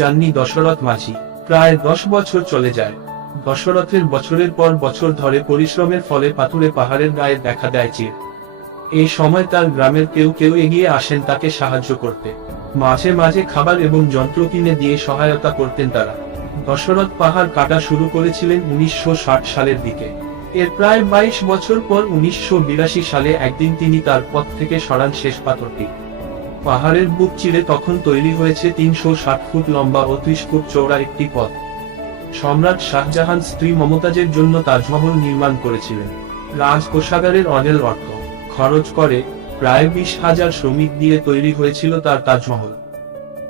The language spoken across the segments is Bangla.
যাননি দশরথ মাঝি। প্রায় 10 বছর চলে যায়। দশরথের বছরের পর বছর ধরে পরিশ্রমের ফলে পাথুরে পাহাড়ের গায়ে দেখা দেয় চির। এই সময় তার গ্রামের কেউ কেউ এগিয়ে আসেন তাকে সাহায্য করতে। মাঝে মাঝে খাবার এবং যন্ত্র কিনে দিয়ে সহায়তা করতেন তারা। দশরথ পাহাড় কাটা শুরু করেছিলেন 1960 সালের দিকে। এর প্রায় 22 বছর পর 1982 সালে একদিন তিনি তার পথ থেকে সরান শেষ পাথরটি। পাহাড়ের বুক চিরে তখন তৈরি হয়েছে 360 ফুট লম্বা ও 30 ফুট চওড়া একটি পথ। সম্রাট শাহজাহান স্ত্রী মমতাজের জন্য তাজমহল নির্মাণ করেছিলেন। রাজকোষাগারের অনেক অর্থ খরচ করে প্রায় 20,000 শ্রমিক দিয়ে তৈরি হয়েছিল তার তাজমহল।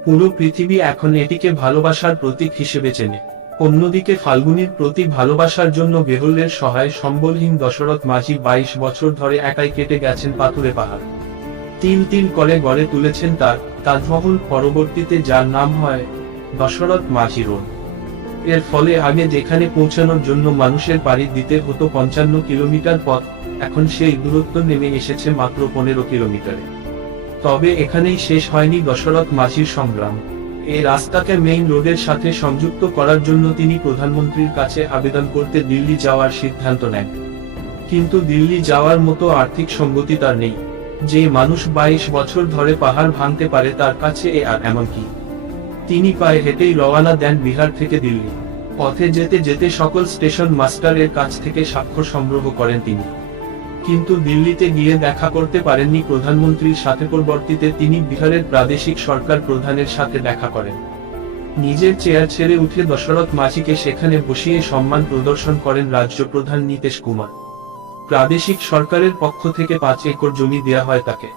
পুরো পৃথিবী এখন এটিকে ভালোবাসার প্রতীক হিসেবে চেনে। অন্যদিকে ফাল্গুনীর প্রতি ভালোবাসার জন্য বেহুলের সহায় সম্বলহীন দশরথ মাঝি 22 বছর ধরে একাই কেটে গেছেন পাথুরে পাহাড়। তিল তিল করে গড়ে তুলেছেন তার তাজমহল, পরবর্তীতে যার নাম হয় দশরথ মাঝি রোড। এর ফলে আগে যেখানে পৌঁছানোর জন্য মানুষের পাড়ি দিতে হতো 55 কিলোমিটার পথ, এখন সেই দূরত্ব নেমে এসেছে মাত্র 15 কিলোমিটারে। তবে এখানেই শেষ হয়নি দশরথ মাঝির সংগ্রাম। এই রাস্তাকে মেইন রোডের সাথে সংযুক্ত করার জন্য তিনি প্রধানমন্ত্রীর কাছে আবেদন করতে দিল্লি যাওয়ার সিদ্ধান্ত নেন। কিন্তু দিল্লি যাওয়ার মতো আর্থিক সঙ্গতি তার নেই। যে মানুষ 22 বছর ধরে পাহাড় ভাঙতে পারে তার কাছে আর এমন কি। তিনি পায়ে হেঁটেই রওনা দেন বিহার থেকে দিল্লি। পথে যেতে যেতে সকল স্টেশন মাস্টারের কাছ থেকে স্বাক্ষর সংগ্রহ করেন তিনি। কিন্তু দিল্লিতে গিয়ে দেখা করতে পারেননি প্রধানমন্ত্রীর সাথে। পরবর্তীতে তিনি বিহারের প্রাদেশিক সরকার প্রধানের সাথে দেখা করেন। নিজের চেয়ার ছেড়ে উঠে দশরথ মাঝিকে সেখানে বসিয়ে সম্মান প্রদর্শন করেন রাজ্য প্রধান নীতিশ কুমার। প্রাদেশিক সরকারের পক্ষ থেকে 5 একর জমি দেয়া হয় তাকে।